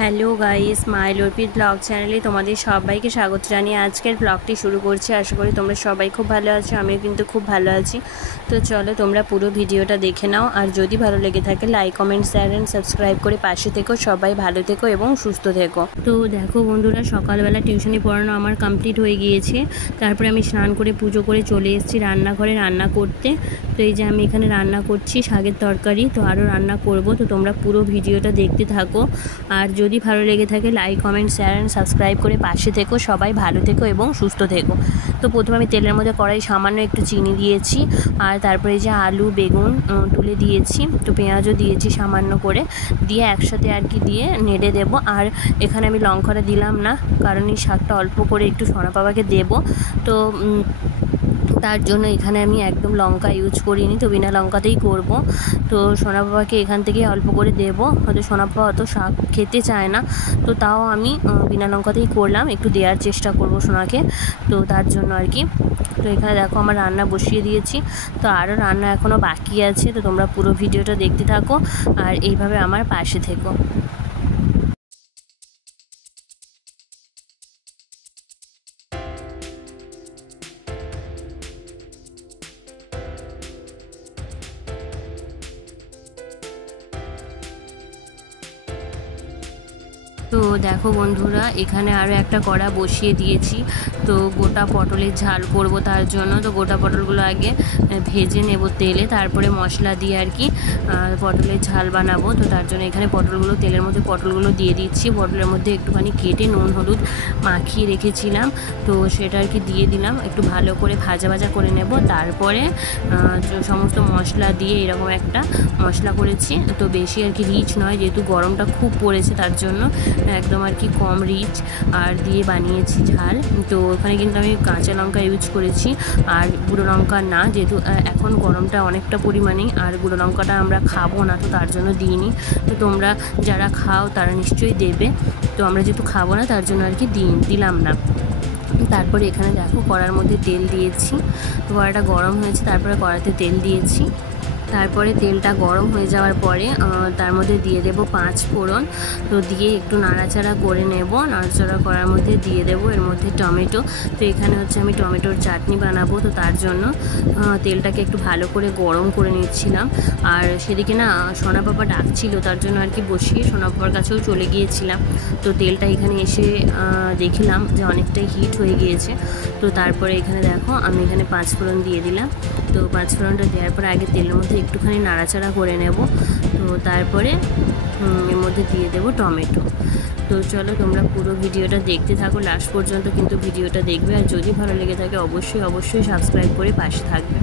Hello guys, মাই লোরপির blog চ্যানেলে তোমাদের সবাইকে স্বাগত জানিয়ে আজকের ব্লগটি শুরু করছি। আশা করি তোমরা সবাই খুব ভালো আছো, আমিও কিন্তু খুব ভালো আছি। তো চলো তোমরা পুরো ভিডিওটা দেখে নাও, আর যদি ভালো লেগে থাকে like comment share and subscribe করে পাশে থেকো। সবাই ভালো থেকো এবং সুস্থ থেকো। তো দেখো বন্ধুরা, সকালবেলা টিউশনি পড়ানো আমার কমপ্লিট হয়ে গিয়েছে। তারপরে আমি স্নান করে পুজো করে চলে এসেছি রান্নাঘরে রান্না করতে। তো এই যে আমি এখানে রান্না করছি শাকের তরকারি, তো আরও রান্না করব। তো তোমরা পুরো ভিডিওটা দেখতে থাকো, আর যদি ভালো লেগে থাকে like comment share and subscribe করে পাশে থেকো। সবাই ভালো থেকো এবং সুস্থ থেকো। তো প্রথমে আমি তেলের মধ্যে কড়াই সামান্য একটু চিনি দিয়েছি, আর তারপরে যে আলু বেগুন তুলে দিয়েছি, তো পেঁয়াজও দিয়েছি সামান্য করে, দিয়ে একসাথে আর কি দিয়ে নেড়ে দেবো। আর এখানে আমি লঙ্কাটা দিলাম না, কারণ এই শাকটা অল্প করে একটু সোনা বাবাকে দেবো, তো তার জন্য এখানে আমি একদম লঙ্কা ইউজ করিনি, তো বিনা লঙ্কাতেই করব। তো সোনা বাবাকে এখান থেকে অল্প করে দেবো, হয়তো সোনা বাবা অত শাক খেতে চায় না, তো তাও আমি বিনা লঙ্কাতেই করলাম, একটু দেওয়ার চেষ্টা করব সোনাকে, তো তার জন্য আর কি। তো এখানে দেখো আমার রান্না বসিয়ে দিয়েছি, তো আরও রান্না এখনও বাকি আছে। তো তোমরা পুরো ভিডিওটা দেখতে থাকো আর এইভাবে আমার পাশে থেকো। তো দেখো বন্ধুরা, এখানে আরও একটা কড়া বসিয়ে দিয়েছি। তো গোটা পটলের ঝাল করব, তার জন্য তো গোটা পটলগুলো আগে ভেজে নেব তেলে, তারপরে মশলা দিয়ে আর কি পটলের ঝাল বানাবো। তো তার জন্য এখানে পটলগুলো তেলের মধ্যে পটলগুলো দিয়ে দিচ্ছি। পটলের মধ্যে একটুখানি কেটে নুন হলুদ মাখিয়ে রেখেছিলাম, তো সেটা আর কি দিয়ে দিলাম, একটু ভালো করে ভাজা ভাজা করে নেব। তারপরে সমস্ত মশলা দিয়ে এরকম একটা মশলা করেছি, তো বেশি আর কি রিচ নয়, যেহেতু গরমটা খুব পড়েছে তার জন্য একদম আর কি কম রিচ আর দিয়ে বানিয়েছি ঝাল। তো ওখানে কিন্তু আমি কাঁচা লঙ্কা ইউজ করেছি, আর গুঁড়ো লঙ্কা না, যেহেতু এখন গরমটা অনেকটা পরিমাণেই, আর গুঁড়ো লঙ্কাটা আমরা খাবো না, তো তার জন্য দিইনি। তো তোমরা যারা খাও তারা নিশ্চয়ই দেবে, তো আমরা যেহেতু খাবো না তার জন্য আর কি দিলাম না। তারপরে এখানে দেখো কড়ার মধ্যে তেল দিয়েছি, তো কড়াটা গরম হয়েছে, তারপরে কড়াতে তেল দিয়েছি। তারপরে তেলটা গরম হয়ে যাওয়ার পরে তার মধ্যে দিয়ে দেব 5 ফোড়ন, তো দিয়ে একটু নাড়াচাড়া করে নেব। নাড়াচাড়া করার মধ্যে দিয়ে দেব এর মধ্যে টমেটো। তো এখানে হচ্ছে আমি টমেটোর চাটনি বানাবো, তো তার জন্য তেলটাকে একটু ভালো করে গরম করে নিচ্ছিলাম। আর সেদিকে না সোনা বাবা ডাকছিল, তার জন্য আর কি বসিয়ে সোনা বাবার কাছেও চলে গিয়েছিলাম। তো তেলটা এখানে এসে দেখলাম যে অনেকটাই হিট হয়ে গিয়েছে। তো তারপরে এখানে দেখো আমি এখানে 5 ফোড়ন দিয়ে দিলাম। তো 5 ফোড়নটা দেওয়ার পরে আগে তেলের মধ্যে একটুখানি নাড়াচাড়া করে নেব, তো তারপরে এর মধ্যে দিয়ে দেব টমেটো। তো চলো তোমরা পুরো ভিডিওটা দেখতে থাকো লাস্ট পর্যন্ত, কিন্তু ভিডিওটা দেখবে, আর যদি ভালো লেগে থাকে অবশ্যই সাবস্ক্রাইব করে পাশে থাকবে।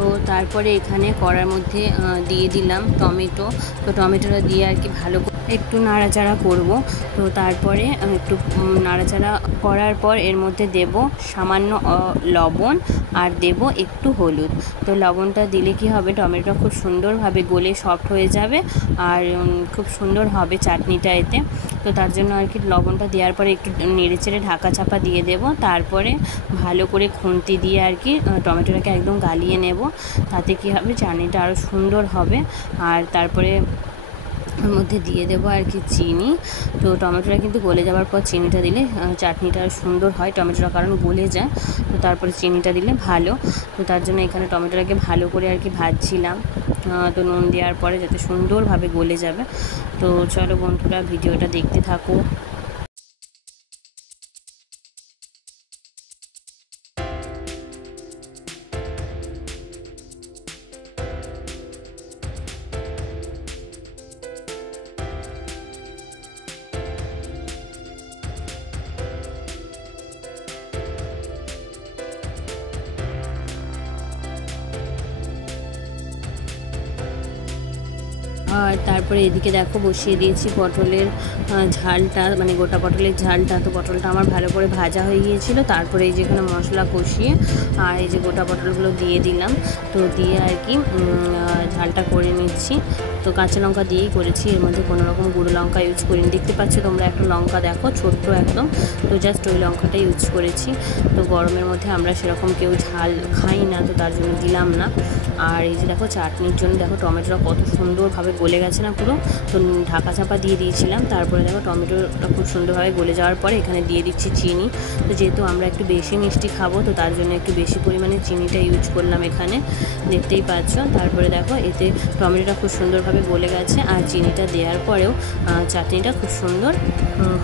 তো তারপরে এখানে কড়ার মধ্যে দিয়ে দিলাম টমেটো। তো টমেটোটা দিয়ে আর কি ভালো করে একটু নাড়াচাড়া করব। তো তারপরে একটু নাড়াচাড়া করার পর এর মধ্যে দেব সামান্য লবণ, আর দেব একটু হলুদ। তো লবণটা দিলে কি হবে, টমেটোটা খুব সুন্দরভাবে গলে সফট হয়ে যাবে, আর খুব সুন্দর হবে চাটনিটা এতে। তো তার জন্য আর কি লবণটা দেওয়ার পরে একটু নেড়েচেড়ে ঢাকা চাপা দিয়ে দেব। তারপরে ভালো করে খুন্তি দিয়ে আর কি টমেটোটাকে একদম গালিয়ে নেব, তাতে কি হবে চাটনিটা আরও সুন্দর হবে। আর তারপরে ওর মধ্যে দিয়ে দেবো আর কি চিনি। তো টমেটোটা কিন্তু গলে যাওয়ার পর চিনিটা দিলে চাটনিটা সুন্দর হয়, টমেটোটা কারণ গলে যায়, তো তারপরে চিনিটা দিলে ভালো। তো তার জন্য এখানে টমেটোটাকে ভালো করে আর কি ভাজছিলাম, তো নুন দেওয়ার পরে যাতে সুন্দরভাবে গলে যাবে। তো চলো বন্ধুরা ভিডিওটা দেখতে থাকো। আর তারপরে এদিকে দেখো বসিয়ে দিয়েছি পটলের ঝালটা, মানে গোটা পটলের ঝালটা। তো পটলটা আমার ভালো করে ভাজা হয়ে গিয়েছিলো। তারপরে এই যেখানে মশলা কষিয়ে আর এই যে গোটা পটলগুলো দিয়ে দিলাম। তো দিয়ে আর কি ঝালটা করে নিচ্ছি। তো কাঁচা লঙ্কা দিয়েই করেছি, এর মধ্যে কোনো রকম গুঁড়ো লঙ্কা ইউজ করিনি। দেখতে পাচ্ছ তোমরা একটা লঙ্কা দেখো ছোট্ট একদম, তো জাস্ট ওই লঙ্কাটা ইউজ করেছি। তো গরমের মধ্যে আমরা সেরকম কেউ ঝাল খাই না, তো তার জন্য দিলাম না। আর এই যে দেখো চাটনির জন্য দেখো টমেটোটা কত সুন্দরভাবে গলে গেছে না পুরো। তো ঢাকা চাপা দিয়ে দিয়েছিলাম, তারপরে দেখো টমেটোটা খুব সুন্দরভাবে গলে যাওয়ার পরে এখানে দিয়ে দিচ্ছি চিনি। তো যেহেতু আমরা একটু বেশি মিষ্টি খাবো, তো তার জন্য একটু বেশি পরিমাণে চিনিটা ইউজ করলাম এখানে, দেখতেই পাচ্ছ। তারপরে দেখো এতে টমেটোটা খুব সুন্দরভাবে গলে গেছে, আর চিনিটা দেওয়ার পরেও চাটনিটা খুব সুন্দর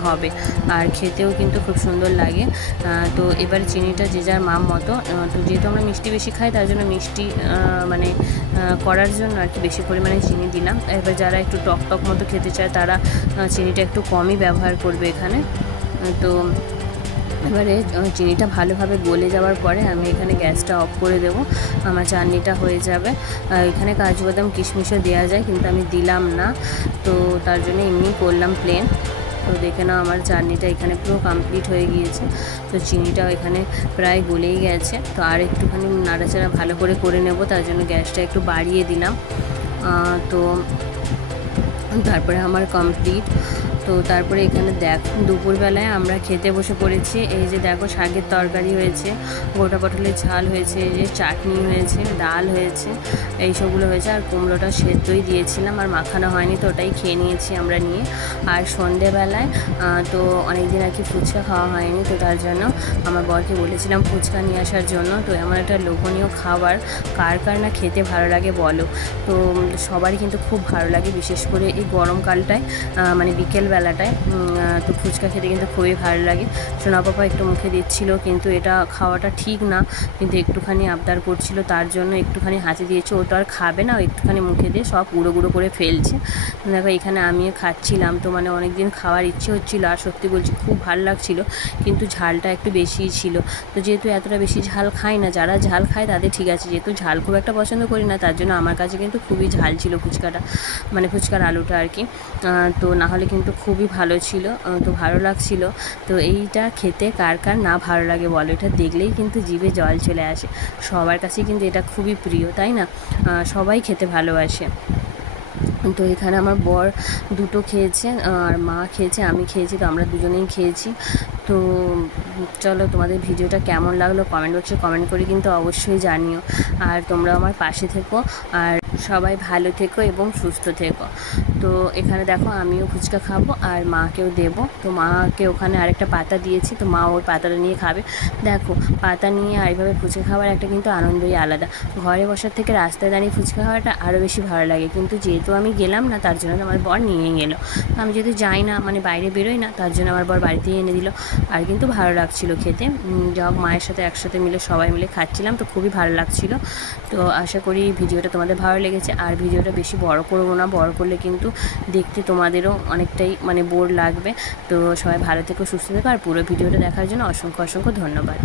হবে আর খেতেও কিন্তু খুব সুন্দর লাগে। তো এবার চিনিটা যে যার মাপ মতো, তো যেহেতু আমরা মিষ্টি বেশি খাই তার জন্য মিষ্টি মানে করার জন্য আর কি বেশি পরিমাণে চিনি দিলাম। এবার যারা একটু টক টক মতো খেতে চায় তারা চিনিটা একটু কমই ব্যবহার করবে এখানে। তো এবারে চিনিটা ভালোভাবে গলে যাওয়ার পরে আমি এখানে গ্যাসটা অফ করে দেবো, আমার চাটনিটা হয়ে যাবে। এখানে কাজু বাদাম কিশমিশও দেওয়া যায়, কিন্তু আমি দিলাম না, তো তার জন্য এমনি করলাম প্লেন। তো দেখে নাও আমার চাটনিটা এখানে পুরো কমপ্লিট হয়ে গিয়েছে। তো চিনিটাও এখানে প্রায় গলেই গেছে। তো আর একটুখানি নাড়াচাড়া ভালো করে নেব, তার জন্য গ্যাসটা একটু বাড়িয়ে দিলাম। তো তারপরে আমার কমপ্লিট। তো তারপরে এখানে দেখো দুপুরবেলায় আমরা খেতে বসে পড়েছি। এই যে দেখো শাকের তরকারি হয়েছে, গোটা পটলের ঝাল হয়েছে, এই যে চাটনি হয়েছে, ডাল হয়েছে, এইসবগুলো হয়েছে। আর কুমড়োটা সেদ্ধই দিয়েছিলাম, আর মাখানো হয়নি, তো ওটাই খেয়ে নিয়েছি আমরা নিয়ে। আর সন্ধেবেলায় তো অনেকদিন আর কি ফুচকা খাওয়া হয়নি, তো তার জন্য আমার বরকে বলেছিলাম ফুচকা নিয়ে আসার জন্য। তো এমন একটা লোভনীয় খাবার কার কার না খেতে ভালো লাগে বলো। তো সবারই কিন্তু খুব ভালো লাগে, বিশেষ করে এই গরমকালটায়, মানে বিকেলবেলাটায়। তো ফুচকা খেতে কিন্তু খুবই ভালো লাগে। সোনা পাপা একটু মুখে দিচ্ছিল, কিন্তু এটা খাওয়াটা ঠিক না, কিন্তু একটুখানি আবদার করছিল, তার জন্য একটুখানি হাতে দিয়েছে। ও তো আর খাবে না, ও একটুখানি মুখে দিয়ে সব গুঁড়ো গুঁড়ো করে ফেলছে। দেখো এখানে আমিও খাচ্ছিলাম, তো মানে অনেক দিন খাওয়ার ইচ্ছে হচ্ছিলো, আর সত্যি বলছি খুব ভালো লাগছিল, কিন্তু ঝালটা একটু বেশিই ছিল। তো যেহেতু এতটা বেশি ঝাল খাই না, যারা ঝাল খায় তাদের ঠিক আছে, যেহেতু ঝাল খুব একটা পছন্দ করি না, তার জন্য আমার কাছে কিন্তু খুবই ঝাল ছিল ফুচকাটা, মানে ফুচকার আলুটা আর কি। তো নাহলে কিন্তু খুবই ভালো ছিল, তো ভালো লাগছিল। তো এইটা খেতে কার কার না ভালো লাগে বলো, এটা দেখলেই কিন্তু জিভে জল চলে আসে। সবার কাছেই কিন্তু এটা খুবই প্রিয়, তাই না? সবাই খেতে ভালোবাসে। তো এখানে আমার বর দুটো খেয়েছে, আর মা খেয়েছে, আমি খেয়েছি, তো আমরা দুজনেই খেয়েছি। তো চলো তোমাদের ভিডিওটা কেমন লাগলো কমেন্ট বক্সে কমেন্ট করে কিন্তু অবশ্যই জানিও। আর তোমরা আমার পাশে থেকো, আর সবাই ভালো থেকো এবং সুস্থ থেকো। তো এখানে দেখো আমিও ফুচকা খাবো আর মাকেও দেবো। তো মাকে ওখানে আরেকটা পাতা দিয়েছি, তো মা ওই পাতাটা নিয়ে খাবে। দেখো পাতা নিয়ে আর এইভাবে ফুচকা খাওয়ার একটা কিন্তু আনন্দই আলাদা। ঘরে বসার থেকে রাস্তায় দাঁড়িয়ে ফুচকা খাওয়াটা আরও বেশি ভালো লাগে, কিন্তু যেহেতু আমি গেলাম না, তার জন্য আমার বর নিয়ে গেলো। আমি যেহেতু যাই না, মানে বাইরে বেরোই না, তার জন্য আমার বর বাড়িতেই এনে দিল। আর কিন্তু ভালো লাগছিলো খেতে, যা মায়ের সাথে একসাথে মিলে সবাই মিলে খাচ্ছিলাম, তো খুবই ভালো লাগছিলো। তো আশা করি ভিডিওটা তোমাদের ভালো লেগেছে। আর ভিডিওটা বেশি বড় করবো না, বড় করলে কিন্তু দেখতে তোমাদেরও অনেকটাই মানে বোর লাগবে। তো সবাই ভালো থেকো, সুস্থ থেকো, আর পুরো ভিডিওটা দেখার জন্য অসংখ্য অসংখ্য ধন্যবাদ।